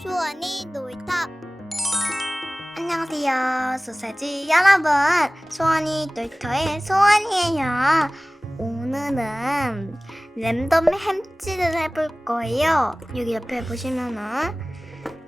수원이 놀이터. 안녕하세요, 소세지 여러분. 수원이 놀이터의 소원이에요. 오늘은 랜덤 햄찌를 해볼 거예요. 여기 옆에 보시면은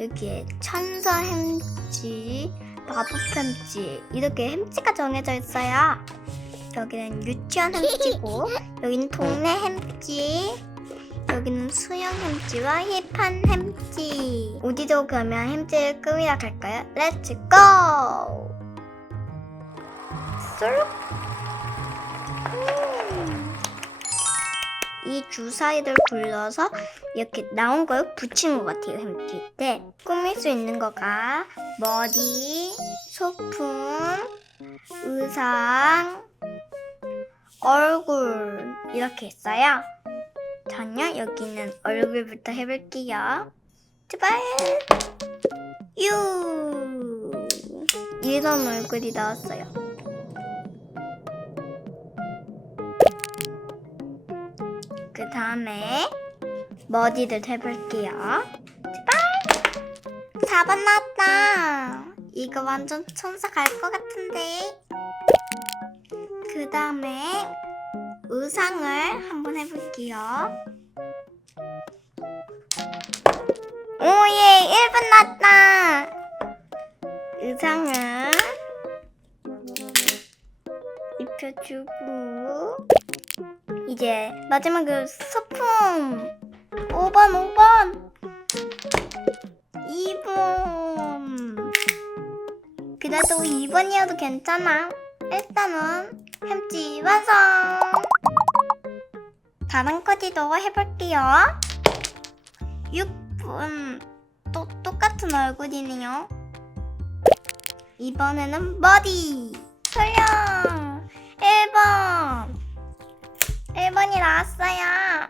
여기에 천사 햄찌, 마법 햄찌 이렇게 햄찌가 정해져 있어요. 여기는 유치원 햄찌고 여기는 동네 햄찌, 여기는 수영 햄찌와 힙한 햄찌. 어디로 가면 햄찌를 꾸미러 갈까요? 렛츠 고! 쏠! 이 주사위를 굴려서 이렇게 나온 걸 붙인 것 같아요. 햄찌 때 꾸밀 수 있는 거가 머리, 소품, 의상, 얼굴 이렇게 있어요. 저는 여기는 얼굴부터 해볼게요. 제발! 유! 이런 얼굴이 나왔어요. 그 다음에 머리를 해볼게요. 제발! 4번 나왔다! 이거 완전 천사 갈 것 같은데? 그 다음에 의상을 한번 해볼게요. 오예! 1번 났다! 의상을 입혀주고 이제 마지막으로 소품! 5번! 2번! 그래도 2번이어도 괜찮아. 일단은 햄찌 완성! 다른 코디도 해볼게요. 6번 또 똑같은 얼굴이네요. 이번에는 머리 설령 1번이 나왔어요.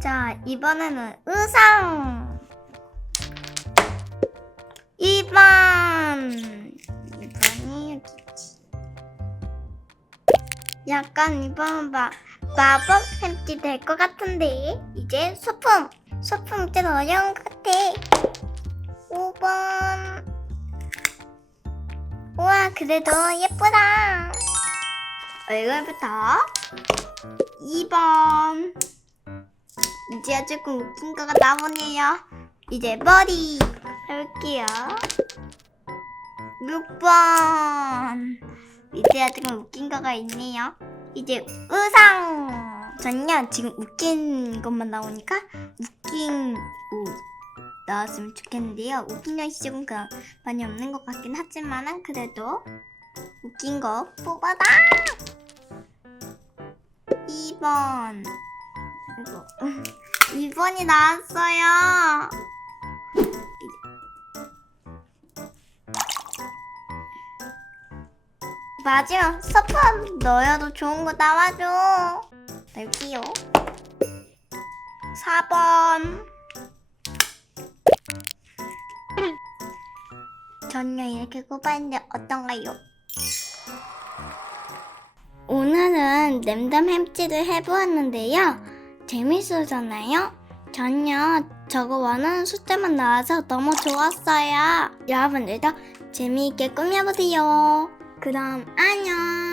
자, 이번에는 의상 2번이 여기 있지. 약간 이번은 마법 햄찌 될 것 같은데. 이제 소품 좀 어려운 것 같아. 5번. 우와, 그래도 예쁘다. 얼굴부터 2번. 이제 조금 웃긴 거가 나오네요. 이제 머리 해볼게요. 6번. 이제야 조금 웃긴 거가 있네요. 이제 의상. 전요 지금 웃긴 것만 나오니까 웃긴 옷 나왔으면 좋겠는데요. 웃긴 옷이 조금 많이 없는 것 같긴 하지만은 그래도 웃긴 거 뽑아라. 2번. 이거 2번이 나왔어요. 마지막 소품 넣어도 좋은 거 나와줘. 넣을게요. 4번. 전요 이렇게 꼽았는데 어떤가요? 오늘은 랜덤 햄찌를 해보았는데요. 재밌었잖아요? 전요 저거 원하는 숫자만 나와서 너무 좋았어요. 여러분들도 재미있게 꾸며보세요. 그럼 안녕.